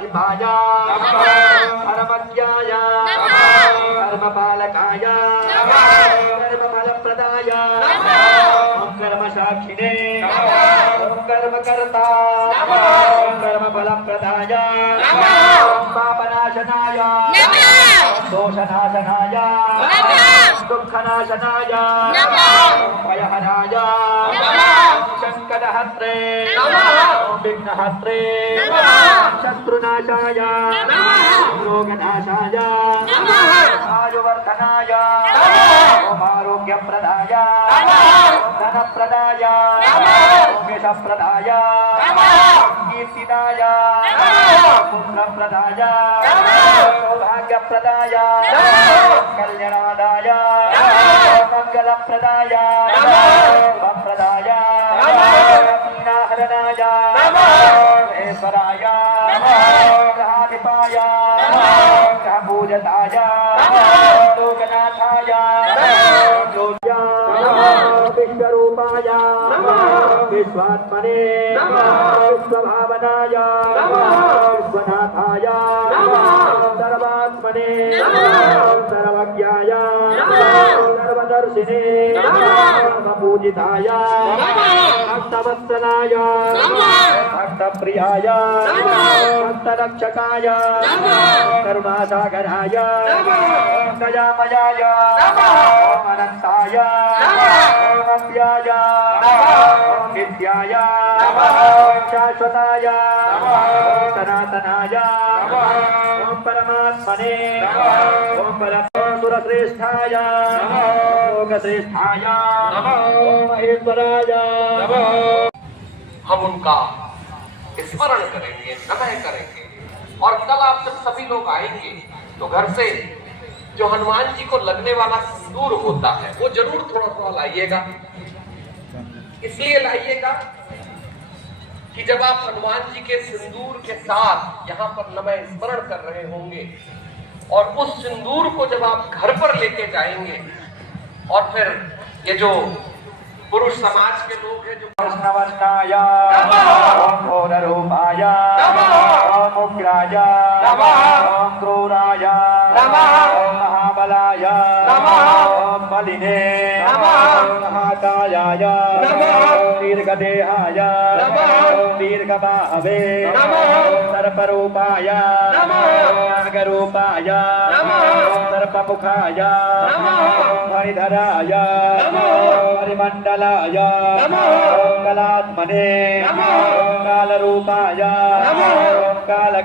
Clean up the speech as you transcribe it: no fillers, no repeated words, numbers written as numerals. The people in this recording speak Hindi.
धिपाय परमज्ञाय कर्मपालकाय कर्मफलप्रदाय कर्मसाक्षिणे कर्मकर्ता कर्मफलप्रदाय पापनाशनाय दोषनाशनाय दुःखनाशनाय भयहराय शङ्करहस्त्रे विघ्नहस्त्रे शत्रुनाशाय रोगनाशाय आयुवर्धनाय आरोग्यप्रदाय धनप्रदाय यशप्रदाय कीर्तिदाय पुत्रप्रदाय सौभाग्यप्रदाय कल्याणादाय मंगलप्रदाय शुभप्रदाय मीनाहरणाय महेश्वराय ग्रहाधिपाय ग्रहपूजकाय लोकनाथाय विश्वरूपाय विश्वात्मने विश्वभावनाय विश्वनाथाय सर्वात्मने सर्वज्ञाय सर्वदर्शिने सर्वपूजिताय भक्तवत्सलाय भक्तप्रियाय भक्तरक्षकाय करुणासागराय दयामयाय अनन्ताय अव्याय नित्याय शाश्वताय सनातनाय परमात्मने सुरश्रेष्ठाय लोकश्रेष्ठाय महेश्वराय। हम उनका स्मरण करेंगे, नमः करेंगे। और कल आप जब सभी लोग आएंगे तो घर से जो हनुमान जी को लगने वाला सिंदूर होता है वो जरूर थोड़ा थोड़ा लाइएगा। इसलिए लाइएगा कि जब आप हनुमान जी के सिंदूर के साथ यहाँ पर नमः स्मरण कर रहे होंगे और उस सिंदूर को जब आप घर पर लेके जाएंगे और फिर ये जो पुरुष समाज के लोग हैं जो वैष्णवनाय ओम घोररूपाय ओम उग्राय ओम क्रूराय ओम महाबलाय ओम बलिने ओम महाकायाय ओम दीर्घदेहाय ओम दीर्घबाहवे ओम सर्परूपाय ओम नागरूपाय ओम सर्पमुखाय ओम हरिधराय ओम हरिमण्डलाय ओम कलात्मने ओम कालरूपाय ओम काल